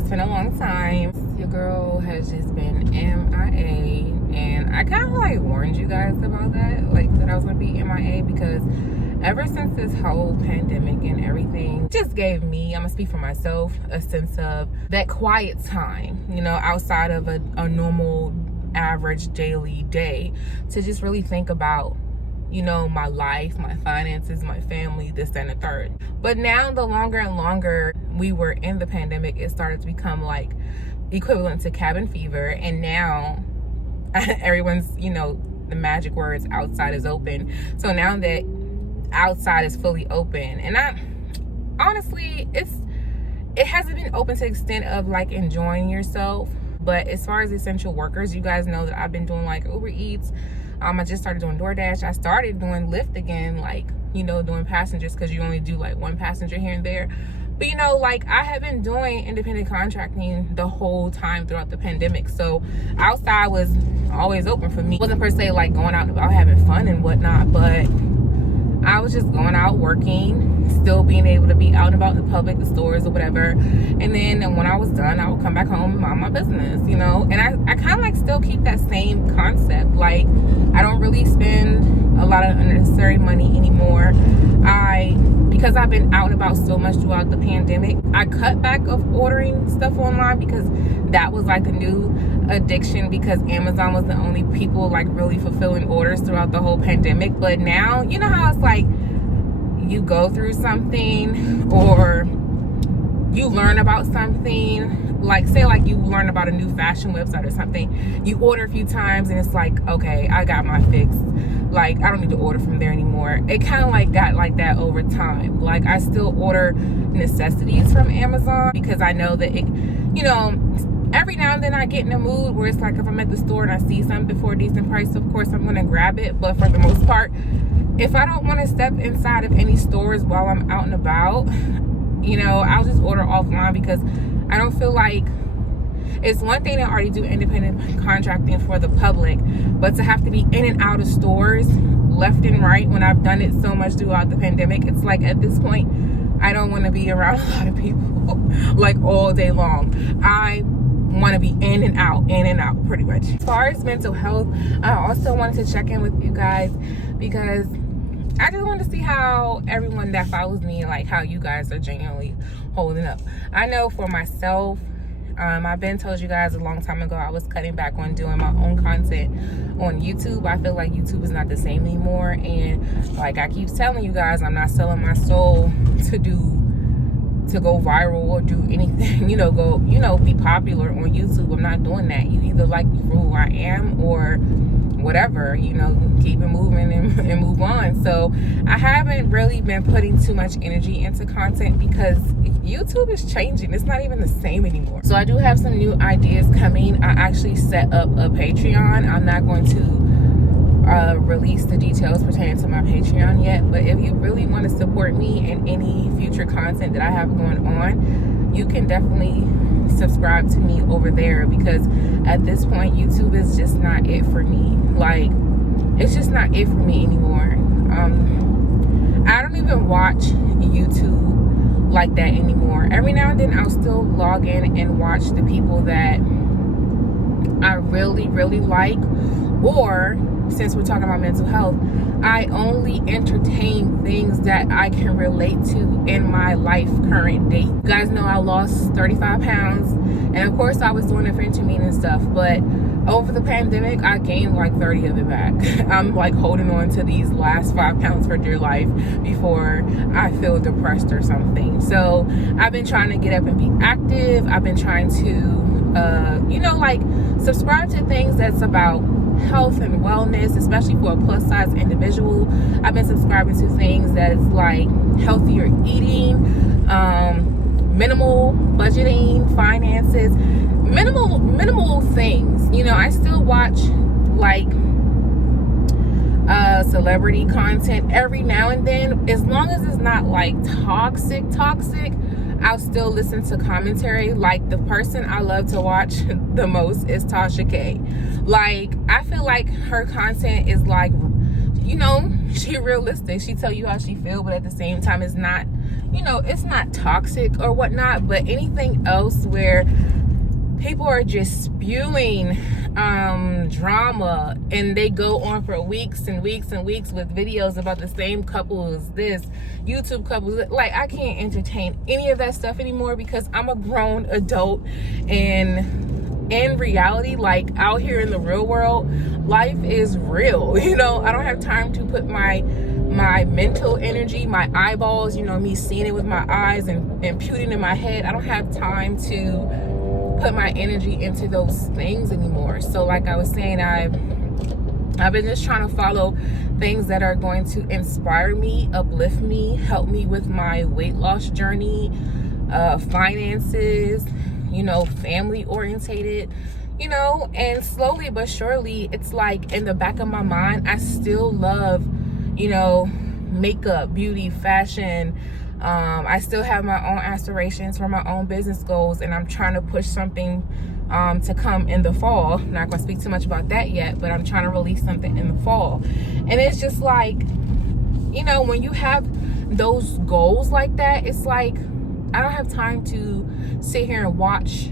it's been a long time. Your girl has just been MIA, and I kind of like warned you guys about that, like that I was gonna be MIA, because ever since this whole pandemic and everything just gave me, I'm gonna speak for myself, a sense of that quiet time, you know, outside of a normal average daily day, to just really think about, you know, my life, my finances, my family, this and the third. But now, the longer and longer we were in the pandemic, it started to become like equivalent to cabin fever. And now everyone's, you know, the magic words, outside is open. So now that outside is fully open, and I honestly, it hasn't been open to the extent of like enjoying yourself. But as far as essential workers, you guys know that I've been doing like Uber Eats. I just started doing DoorDash. I started doing Lyft again, like, you know, doing passengers, because you only do like one passenger here and there. But, you know, like, I have been doing independent contracting the whole time throughout the pandemic. So outside was always open for me. It wasn't per se like going out and about having fun and whatnot, but I was just going out working, still being able to be out and about in the public, the stores or whatever. And then when I was done, I would come back home and mind my business, you know. And I kind of like still keep that same concept. Like, I don't really spend a lot of unnecessary money anymore. Because I've been out and about so much throughout the pandemic, I cut back of ordering stuff online, because that was like a new addiction, because Amazon was the only people like really fulfilling orders throughout the whole pandemic. But now, you know how it's like you go through something or you learn about something, like say like you learn about a new fashion website or something, you order a few times and it's like, okay, I got my fix, like I don't need to order from there anymore. It kind of like got like that over time. Like, I still order necessities from Amazon, because I know that it, you know, every now and then I get in a mood where it's like, if I'm at the store and I see something for a decent price, of course I'm gonna grab it. But for the most part, if I don't want to step inside of any stores while I'm out and about, you know, I'll just order offline, because I don't feel like, it's one thing to already do independent contracting for the public, but to have to be in and out of stores left and right when I've done it so much throughout the pandemic, it's like at this point, I don't want to be around a lot of people like all day long. I want to be in and out pretty much. As far as mental health, I also wanted to check in with you guys, because I just wanted to see how everyone that follows me, like how you guys are genuinely holding up. I know for myself, I've been told you guys a long time ago I was cutting back on doing my own content on YouTube. I feel like YouTube is not the same anymore, and like I keep telling you guys, I'm not selling my soul to go viral or do anything, you know, go, you know, be popular on YouTube. I'm not doing that. You either like me for who I am or whatever, you know, keep it moving and move on. So I haven't really been putting too much energy into content, because YouTube is changing. It's not even the same anymore. So I do have some new ideas coming. I actually set up a Patreon. I'm not going to release the details pertaining to my Patreon yet, but if you really want to support me in any future content that I have going on, you can definitely subscribe to me over there, because at this point YouTube is just not it for me. Like, it's just not it for me anymore. I don't even watch YouTube like that anymore. Every now and then I'll still log in and watch the people that I really like, or since we're talking about mental health, I only entertain things that I can relate to in my life current date. You guys know I lost 35 pounds, and of course I was doing it for intermittent and stuff, but over the pandemic I gained like 30 of it back. I'm like holding on to these last 5 pounds for dear life before I feel depressed or something. So I've been trying to get up and be active. I've been trying to you know, like subscribe to things that's about health and wellness, especially for a plus size individual. I've been subscribing to things that's like healthier eating, minimal budgeting, finances, minimal things. You know, I still watch like celebrity content every now and then, as long as it's not like toxic. I'll still listen to commentary. Like, the person I love to watch the most is Tasha K. Like, I feel like her content is like, you know, she realistic. She tell you how she feel, but at the same time it's not, you know, it's not toxic or whatnot. But anything else where people are just spewing drama, and they go on for weeks and weeks and weeks with videos about the same couples, this YouTube couples, like I can't entertain any of that stuff anymore, because I'm a grown adult, and in reality, like out here in the real world, life is real. You know, I don't have time to put my mental energy, my eyeballs, you know, me seeing it with my eyes and imputing in my head. I don't have time to put my energy into those things anymore. So like I was saying, I've been just trying to follow things that are going to inspire me, uplift me, help me with my weight loss journey, finances, you know, family orientated, you know. And slowly but surely, it's like in the back of my mind, I still love, you know, makeup, beauty, fashion. I still have my own aspirations for my own business goals, and I'm trying to push something to come in the fall. I'm not gonna speak too much about that yet, but I'm trying to release something in the fall. And it's just like, you know, when you have those goals like that, it's like I don't have time to sit here and watch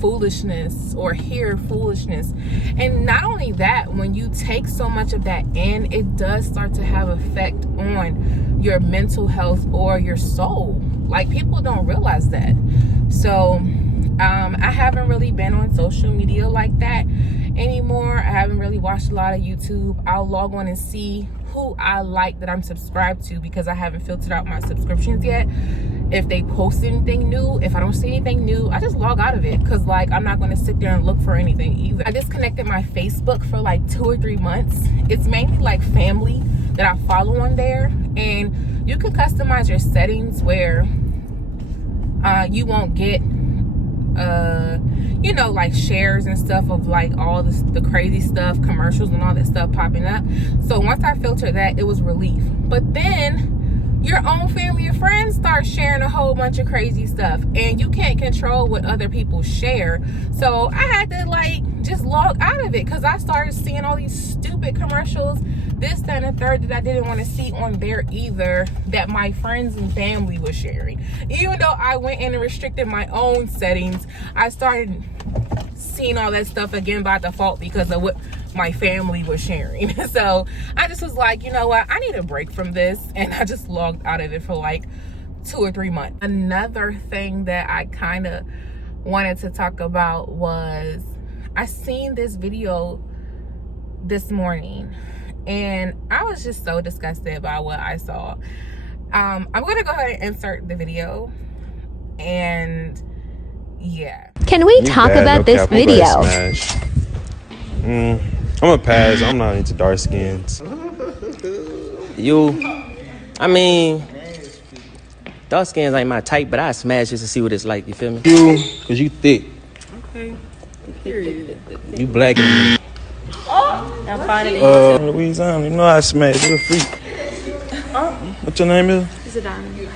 foolishness or hear foolishness. And not only that, when you take so much of that in, it does start to have effect on your mental health or your soul. Like, people don't realize that. So I haven't really been on social media like that anymore. I haven't really watched a lot of YouTube. I'll log on and see who I like that I'm subscribed to, because I haven't filtered out my subscriptions yet. If they post anything new, if I don't see anything new, I just log out of it, because like I'm not going to sit there and look for anything either. I disconnected my Facebook for like 2 or 3 months. It's mainly like family that I follow on there, and you can customize your settings where you won't get you know, like shares and stuff of like all this, the crazy stuff, commercials and all that stuff popping up. So once I filtered that, it was relief. But then your own family and friends start sharing a whole bunch of crazy stuff, and you can't control what other people share. So I had to like just log out of it, because I started seeing all these stupid commercials, this, that, and the third, that I didn't want to see on there either, that my friends and family was sharing. Even though I went in and restricted my own settings, I started seeing all that stuff again by default because of what my family was sharing. So I just was like, you know what, I need a break from this, and I just logged out of it for like 2 or 3 months. Another thing that I kind of wanted to talk about was, I seen this video this morning, and I was just so disgusted by what I saw. I'm gonna go ahead and insert the video, and yeah. Can we talk about this video? I'm a pass. I'm not into dark skins. I mean, dark skins ain't my type, but I smash just to see what it's like, you feel me? Cause you thick. Okay. Period. You black and I'm finding Louisiana, you know I smash. You a freak. What your name is? It's a diamond. You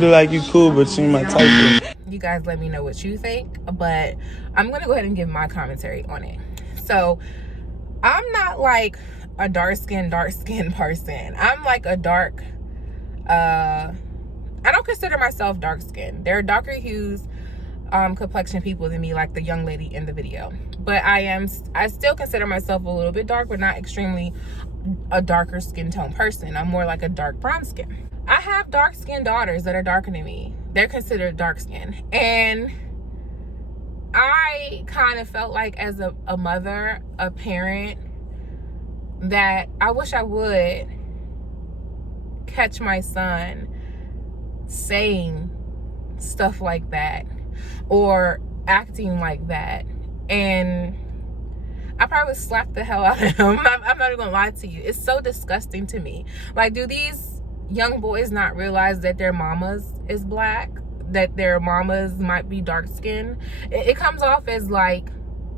look like you cool, but you ain't my type. You guys let me know what you think, but I'm gonna go ahead and give my commentary on it. So I'm not like a dark skinned person. I'm like a dark, I don't consider myself dark skinned. There are darker hues, complexion people than me, like the young lady in the video. But I still consider myself a little bit dark, but not extremely a darker skin tone person. I'm more like a dark brown skin. I have dark skinned daughters that are darker than me. They're considered dark skinned. And I kind of felt like, as a mother, a parent, that I wish I would catch my son saying stuff like that or acting like that, and I probably would slap the hell out of him. I'm not even gonna lie to you. It's so disgusting to me. Like, do these young boys not realize that their mamas is black, that their mamas might be dark skinned? It comes off as like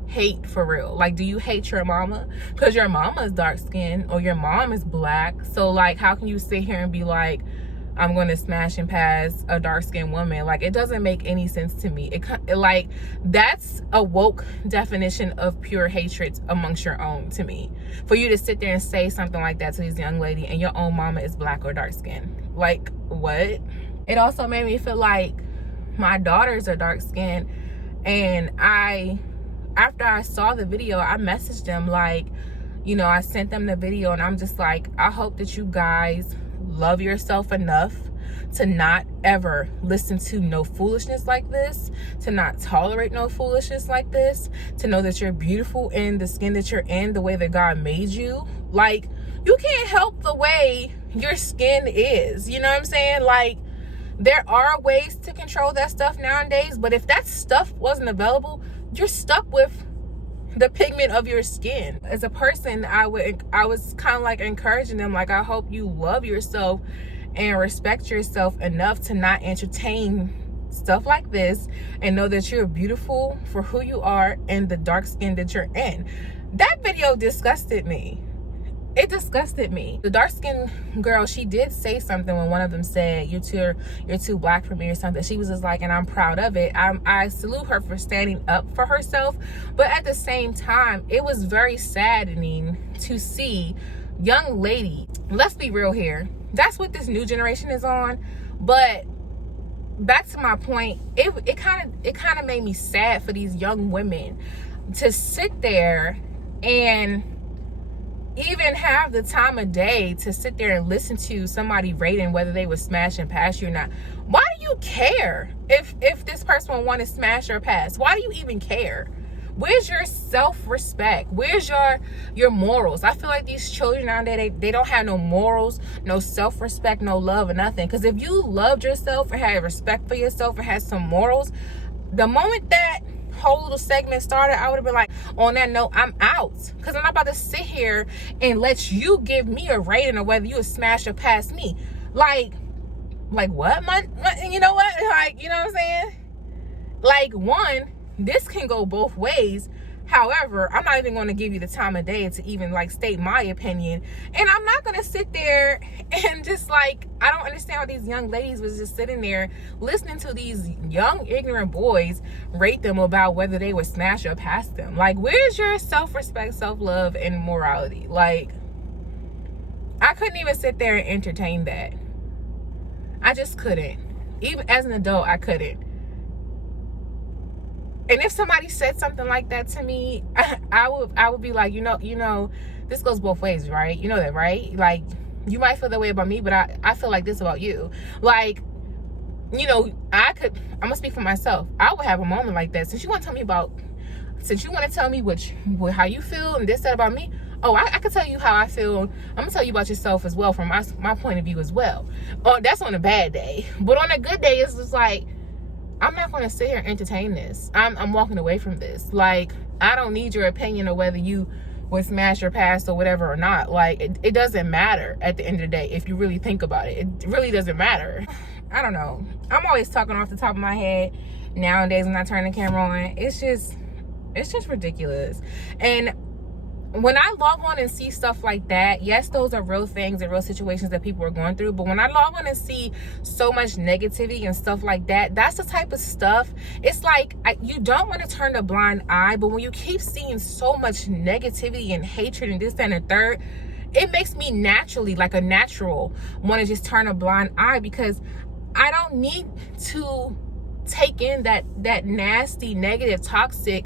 hate for real. Like, do you hate your mama because your mama is dark skinned or your mom is black? So like, how can you sit here and be like, I'm going to smash and pass a dark-skinned woman. Like, it doesn't make any sense to me. Like, that's a woke definition of pure hatred amongst your own, to me. For you to sit there and say something like that to this young lady and your own mama is black or dark-skinned. Like, what? It also made me feel like my daughters are dark-skinned, and after I saw the video, I messaged them, like, you know, I sent them the video, and I'm just like, I hope that you guys love yourself enough to not ever listen to no foolishness like this, to not tolerate no foolishness like this, to know that you're beautiful in the skin that you're in, the way that God made you. Like, you can't help the way your skin is, you know what I'm saying? Like, there are ways to control that stuff nowadays, but if that stuff wasn't available, you're stuck with the pigment of your skin. As a person, I was kind of like encouraging them, like, I hope you love yourself and respect yourself enough to not entertain stuff like this, and know that you're beautiful for who you are and the dark skin that you're in. That video disgusted me. It disgusted me. The dark-skinned girl, she did say something when one of them said, you're too black for me or something. She was just like, and I'm proud of it. I salute her for standing up for herself. But at the same time, it was very saddening to see young lady. Let's be real here. That's what this new generation is on. But back to my point, it kind of made me sad for these young women to sit there and even have the time of day to sit there and listen to somebody rating whether they would smash and pass you or not. Why do you care if this person will want to smash or pass? Why do you even care? Where's your self-respect? Where's your morals? I feel like these children nowadays, they don't have no morals, no self-respect, no love, or nothing. Because if you loved yourself and had respect for yourself and had some morals, the moment that whole little segment started, I would have been like, on that note, I'm out, because I'm not about to sit here and let you give me a rating or whether you would smash or pass me. Like what? You know what? Like, you know what I'm saying? Like, one, this can go both ways. However, I'm not even going to give you the time of day to even like state my opinion. And I'm not going to sit there and just like, I don't understand how these young ladies was just sitting there listening to these young ignorant boys rate them about whether they would smash or pass them. Like, where's your self-respect, self-love, and morality? Like, I couldn't even sit there and entertain that. I just couldn't. Even as an adult, I couldn't. And if somebody said something like that to me, I would be like, you know, this goes both ways, right? You know that, right? Like, you might feel that way about me, but I feel like this about you. Like, you know, I'm gonna speak for myself. I would have a moment like that. Since you want to tell me how you feel and this, that about me, oh, I can tell you how I feel. I'm gonna tell you about yourself as well from my point of view as well. Oh, that's on a bad day. But on a good day, it's just like, I'm not going to sit here and entertain this. I'm walking away from this. Like, I don't need your opinion of whether you would smash or pass or whatever or not. Like, it doesn't matter at the end of the day if you really think about it. It really doesn't matter. I don't know. I'm always talking off the top of my head nowadays when I turn the camera on. It's just ridiculous. And when I log on and see stuff like that, yes, those are real things and real situations that people are going through. But when I log on and see so much negativity and stuff like that, that's the type of stuff. It's like, you don't want to turn a blind eye, but when you keep seeing so much negativity and hatred and this, that, and the third, it makes me naturally, like a natural, want to just turn a blind eye, because I don't need to take in that nasty, negative, toxic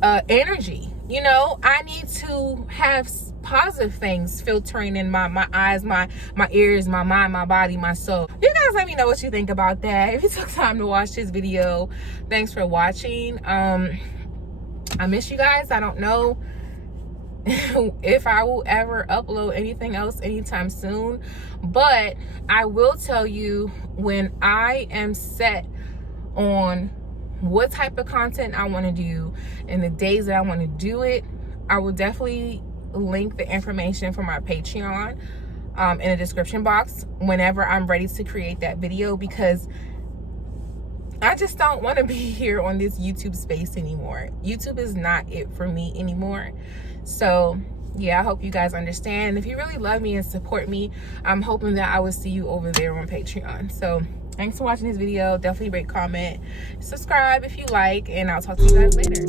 energy. You know, I need to have positive things filtering in my eyes, my ears, my mind, my body, my soul. You guys let me know what you think about that. If you took time to watch this video, thanks for watching. I miss you guys. I don't know if I will ever upload anything else anytime soon, but I will tell you when I am set on what type of content I want to do and the days that I want to do it. I will definitely link the information for my Patreon in the description box whenever I'm ready to create that video, because I just don't want to be here on this YouTube space anymore. YouTube is not it for me anymore. So yeah, I hope you guys understand. If you really love me and support me, I'm hoping that I will see you over there on Patreon. So thanks for watching this video. Definitely rate, comment, subscribe if you like, and I'll talk to you guys later.